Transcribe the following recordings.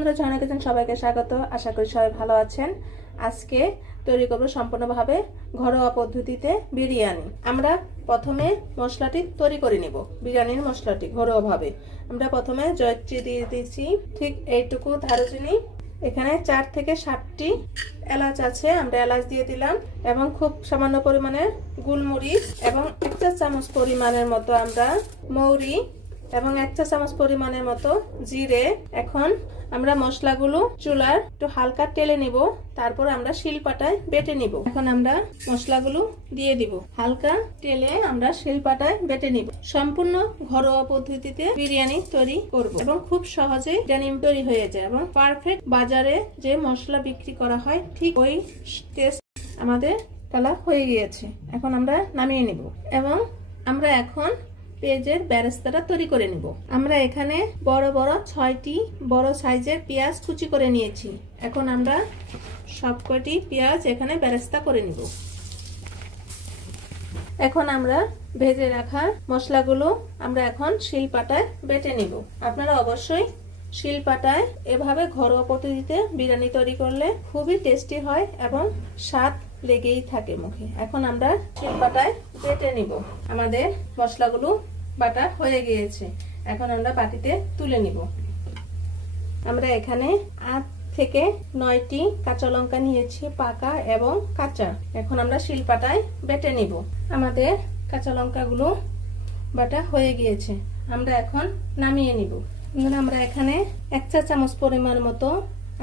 বন্ধুরা, ঝর্ণা কিচেন সবাইকে স্বাগত। আশা করি সবাই ভালো আছেন। আজকে তৈরি করব সম্পূর্ণভাবে ঘরোয়া পদ্ধতিতে বিরিয়ানি। আমরা প্রথমে মশলাটি তৈরি করে নেব। বিরিয়ানির মশলাটি ঘরোয়াভাবে আমরা প্রথমে জয়ত্রী দিয়ে দিয়েছি, ঠিক এইটুকু দারুচিনি, এখানে 4 থেকে 7টি এলাচ আছে, আমরা এলাচ দিয়ে দিলাম, এবং খুব সামান্য পরিমাণে গোলমরিচ এবং 1 চা চামচ পরিমাণের মতো আমরা মৌরি এবং 1 চা চামচ পরিমাণের মতো জিরে। এখন আমরা মশলাগুলো চুলার একটু হালকা তেলে নিব, তারপর আমরা শিলপাটায় বেটে নিব। এখন আমরা মশলাগুলো দিয়ে দিব, হালকা তেলে আমরা শিলপাটায় বেটে নিব। সম্পূর্ণ ঘরোয়া পদ্ধতিতে বিরিয়ানি তৈরি করব এবং খুব সহজেই বিরিয়ানি তৈরি হয়ে যায় এবং পারফেক্ট বাজারে যে মশলা বিক্রি করা হয় ঠিক ওই টেস্ট আমাদের কালা হয়ে গিয়েছে। এখন আমরা নামিয়ে নিব এবং আমরা এখন পেঁয়াজের বেরেস্তাটা তৈরি করে নিব। আমরা এখানে বড় বড় 6টি বড় সাইজের পেঁয়াজ কুচি করে নিয়েছি। এখন আমরা সবকটি পেঁয়াজ এখানে বেরেস্তা করে নিব। এখন আমরা ভেজে রাখা মশলাগুলো আমরা এখন শিলপাটায় বেটে নিব। আপনারা অবশ্যই শিলপাটায় এভাবে ঘরোয়া পদ্ধতিতে বিরিয়ানি তৈরি করলে খুবই টেস্টি হয় এবং স্বাদ লেগেই থাকে মুখে। এখন আমরা শিলপাটায় বেটে নিব। আমাদের মশলাগুলো বাটা হয়ে গিয়েছে, এখন আমরা বাটিতে তুলে নিব। আমরা এখানে 8 থেকে 9টি কাঁচা লঙ্কা নিয়েছি, পাকা এবং কাঁচা। এখন আমরা শিলপাটায় বেটে নিব। আমাদের কাঁচা লঙ্কাগুলো বাটা হয়ে গিয়েছে, আমরা এখন নামিয়ে নিব। আমরা এখানে 1 চা চামচ পরিমাণ মতো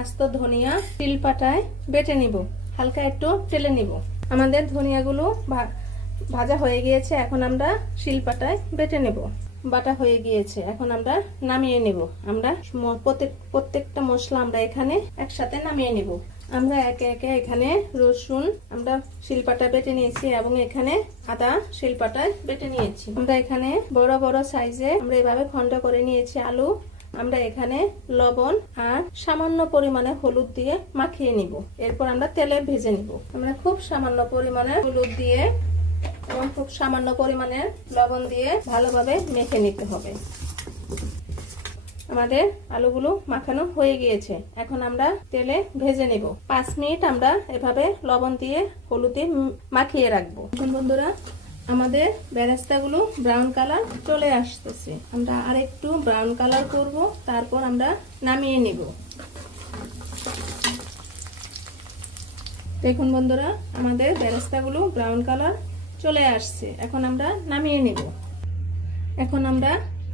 আস্ত ধনিয়া শিলপাটায় বেটে নিব, হালকা একটু তেলে নিব। আমাদের ধনিয়াগুলো ভাজা হয়ে গিয়েছে, এখন আমরা শিলপাটায় বেটে নেব। বাটা হয়ে গিয়েছে, এখন আমরা নামিয়ে নেব। আমরা প্রত্যেকটা মশলা আমরা এখানে একসাথে নামিয়ে নেব। আমরা একে একে এখানে রসুন আমরা শিলপাটায় বেটে নিয়েছি এবং এখানে আদা শিলপাটায় বেটে নিয়েছি। আমরা এখানে বড় বড় সাইজে আমরা এভাবে খন্ড করে নিয়েছি আলু। আমরা এখানে লবণ আর সামান্য পরিমাণে হলুদ দিয়ে মাখিয়ে নিব। এরপর আমরা তেলে ভেজে নিব। আমরা খুব সামান্য পরিমাণে হলুদ দিয়ে এবং খুব সামান্য পরিমাণে লবণ দিয়ে ভালোভাবে মেখে নিতে হবে। আমাদের আলুগুলো মাখানো হয়ে গিয়েছে, এখন আমরা তেলে ভেজে নেব। 5 মিনিট আমরা এভাবে লবণ দিয়ে হলুদ দিয়ে মাখিয়ে রাখবো। বন্ধুরা, আমাদের বেরেস্তাগুলো ব্রাউন কালার চলে আসতেছে, আমরা আরেকটু ব্রাউন কালার করব, তারপর আমরা নামিয়ে নিব। দেখুন বন্ধুরা, আমাদের বেরেস্তাগুলো ব্রাউন কালার চলে আসছে, এখন আমরা নামিয়ে নিব। এখন আমরা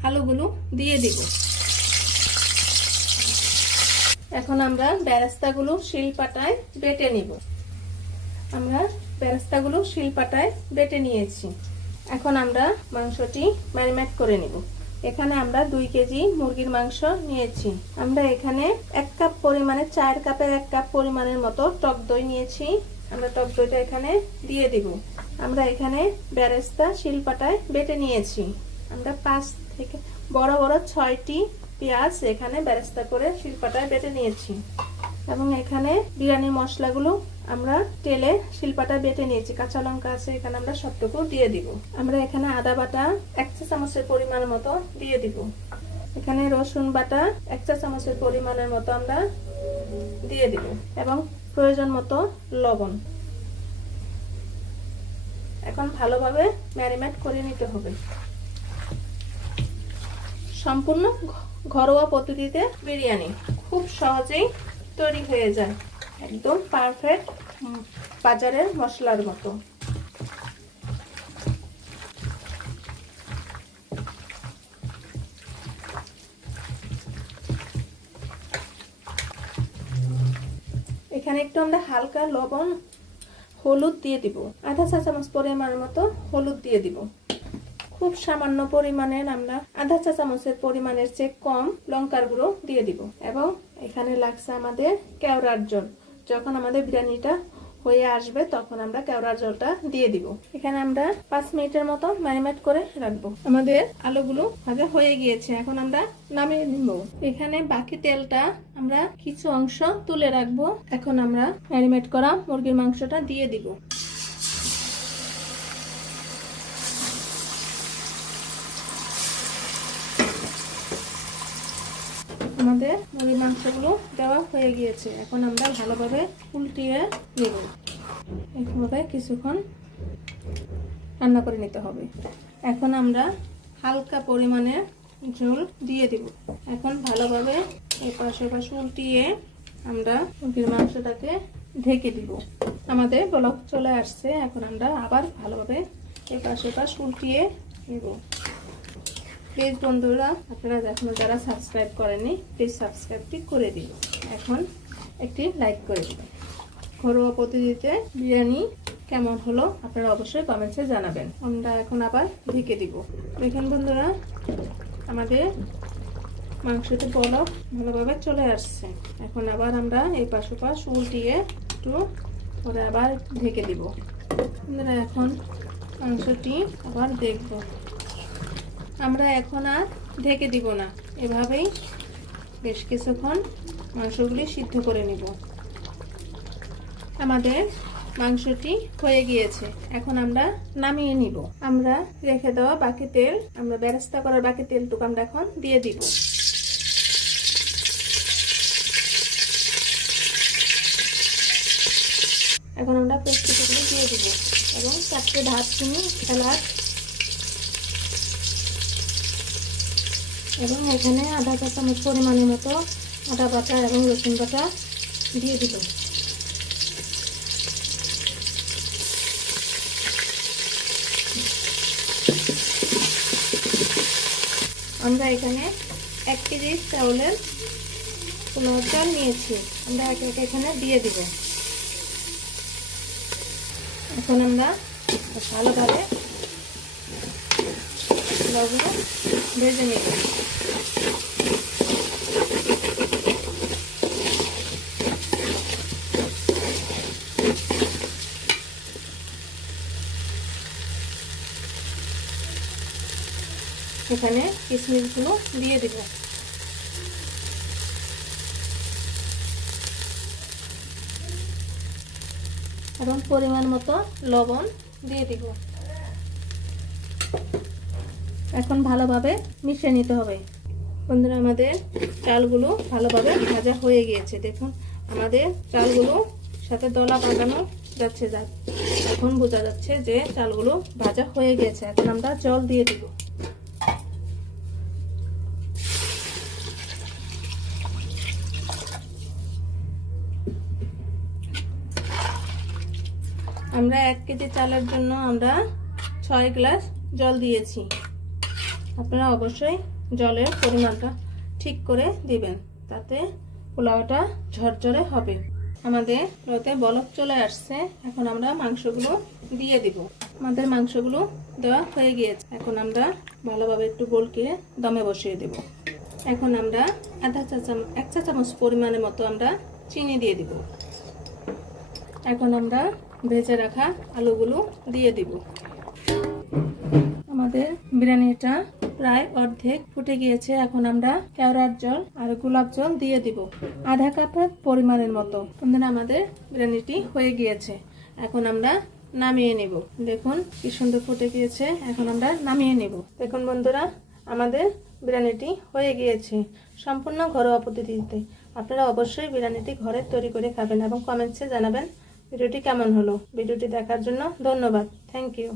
আলুগুলো দিয়ে দিব। এখন আমরা বেরেস্তাগুলো শিলপাটায় বেটে নিব। আমরা বেরেস্তাগুলো শিলপাটায় বেটে নিয়েছি। এখন আমরা মাংসটি ম্যারিনেট করে নিব। এখানে আমরা 2 কেজি মুরগির মাংস নিয়েছি। আমরা এখানে 1 কাপ পরিমাণে 4 কাপের 1 কাপ পরিমাণের মতো টক দই নিয়েছি। আমরা টক দইটা এখানে দিয়ে দিব। আমরা এখানে বেরেস্তা শিলপাটায় বেটে নিয়েছি। আমরা 5 থেকে বড় বড় 6টি পেঁয়াজ এখানে বেরেস্তা করে শিলপাটায় বেটে নিয়েছি এবং এখানে বিরিয়ানি মশলাগুলো আমরা তেলে শিলপাটায় বেটে নিয়েছি। কাঁচা লঙ্কা আছে এখানে, আমরা সবটুকু দিয়ে দিব। আমরা এখানে আদা বাটা 1 চা চামচের পরিমাণ মতো দিয়ে দিব। এখানে রসুন বাটা 1 চা চামচের পরিমাণের মতো আমরা দিয়ে দিব এবং প্রয়োজন মতো লবণ। এখন ভালোভাবে ম্যারিনেট করে নিতে হবে। সম্পূর্ণ ঘরোয়া পদ্ধতিতে বিরিয়ানি খুব সহজেই তৈরি হয়ে যায়, একদম পারফেক্ট বাজারের মশলার মতো। এখানে একটু আমরা হালকা লবণ হলুদ দিয়ে দিব, আধা চা চামচ পরিমাণের মতো হলুদ দিয়ে দিব। খুব সামান্য পরিমাণের আমরা আধা চা চামচের পরিমাণের চেয়ে কম লঙ্কার গুঁড়ো দিয়ে দিব এবং এখানে লাগছে আমাদের কেওড়ার জল। যখন আমাদের বিরিয়ানিটা হয়ে আসবে তখন আমরা কেওড়ার জলটা দিয়ে দিব। এখানে আমরা 5 মিনিটের মতো ম্যারিনেট করে রাখবো। আমাদের আলুগুলো ভাজা হয়ে গিয়েছে, এখন আমরা নামিয়ে নিব। এখানে বাকি তেলটা আমরা কিছু অংশ তুলে রাখবো। এখন আমরা ম্যারিনেট করা মুরগির মাংসটা দিয়ে দিব। আমাদের মুরগির মাংসগুলো দেওয়া হয়ে গিয়েছে। এখন আমরা ভালোভাবে উল্টিয়ে নেব। এইভাবে কিছুক্ষণ রান্না করে নিতে হবে। এখন আমরা হালকা পরিমাণে ঝোল দিয়ে দিব। এখন ভালোভাবে এপাশ ওপাশ উল্টিয়ে আমরা মুরগির মাংসটাকে ঢেকে দিব। আমাদের বলক চলে আসছে। এখন আমরা আবার ভালোভাবে এপাশ ওপাশ উল্টিয়ে নেব। প্লিজ বন্ধুরা, আপনারা এখনো যারা সাবস্ক্রাইব করেননি প্লিজ সাবস্ক্রাইবটি করে দিন। এখন একটি লাইক করে দিন। ঘরোয়া পদ্ধতিতে বিরিয়ানি কেমন হলো আপনারা অবশ্যই কমেন্টসে জানাবেন। আমরা এখন আবার ঢেকে দিব। দেখুন বন্ধুরা, আমাদের মাংসতে বলক ভালোভাবে চলে আসছে। এখন আবার আমরা এই পাশ ওপাশ উল্টিয়ে একটু পরে আবার ঢেকে দিব। বন্ধুরা, এখন মাংসটি আবার দেখব। আমরা এখন আর ঢেকে দিব না, এভাবেই বেশ কিছুক্ষণ মাংসগুলি সিদ্ধ করে নিব। আমাদের মাংসটি হয়ে গিয়েছে। এখন আমরা নামিয়ে নিব। আমরা রেখে দেওয়া বাকি তেল, আমরা বেরেস্তা করার বাকি তেলটুকু আমরা এখন দিয়ে দিব। এখন আমরা পেস্টগুলি দিয়ে দিব এবং 4টে দারচিনি, এলাচ এবং এখানে আধা চা চামচ পরিমাণের মতো আদা বাটা এবং রসুন বাটা দিয়ে দিব। আমরা এখানে 1 কেজি চাউলের পোলাও চাল নিয়েছি। আমরা একে একে এখানে দিয়ে দিব। এখন আমরা ভালোভাবে পোলাওগুলো ভেজে নেব। এখানে কিশমিশগুলো দিয়ে দিব। এবং পরিমাণ মতো লবণ দিয়ে দিব। এখন ভালোভাবে মিশিয়ে নিতে হবে। বন্ধুরা, আমাদের চালগুলো ভালোভাবে ভাজা হয়ে গিয়েছে। দেখুন আমাদের চালগুলো সাথে দলা পাকানো যাচ্ছে। এখন বোঝা যাচ্ছে যে চালগুলো ভাজা হয়ে গেছে। এখন আমরা জল দিয়ে দিব। আমরা 1 কেজি চালের জন্য আমরা 6 গ্লাস জল দিয়েছি। আপনারা অবশ্যই জলের পরিমাণটা ঠিক করে দিবেন, তাতে পোলাওটা ঝরঝরে হবে। আমাদের পোলাওতে বলক চলে আসছে। এখন আমরা মাংসগুলো দিয়ে দিব। আমাদের মাংসগুলো দেওয়া হয়ে গিয়েছে। এখন আমরা ভালোভাবে একটু গোলকে দমে বসিয়ে দেব। এখন আমরা 1 চা চামচ পরিমাণের মতো আমরা চিনি দিয়ে দিব। এখন আমরা ভেজে রাখা আলুগুলো দিয়ে দিব। আমাদের বিরিয়ানিটা প্রায় অর্ধেক ফুটে গিয়েছে। এখন আমরা কেওড়ার জল আর গোলাপ জল দিয়ে দিব আধা কাপের পরিমাণের মতো। আমাদের বিরিয়ানিটি হয়ে গিয়েছে। এখন আমরা নামিয়ে নেব। দেখুন কি সুন্দর ফুটে গিয়েছে। এখন আমরা নামিয়ে নেব। দেখুন বন্ধুরা, আমাদের বিরিয়ানিটি হয়ে গিয়েছে সম্পূর্ণ ঘরোয়া পদ্ধতিতে। আপনারা অবশ্যই বিরিয়ানিটি ঘরে তৈরি করে খাবেন এবং কমেন্টসে জানাবেন ভিডিওটি কেমন হলো। ভিডিওটি দেখার জন্য ধন্যবাদ। Thank you.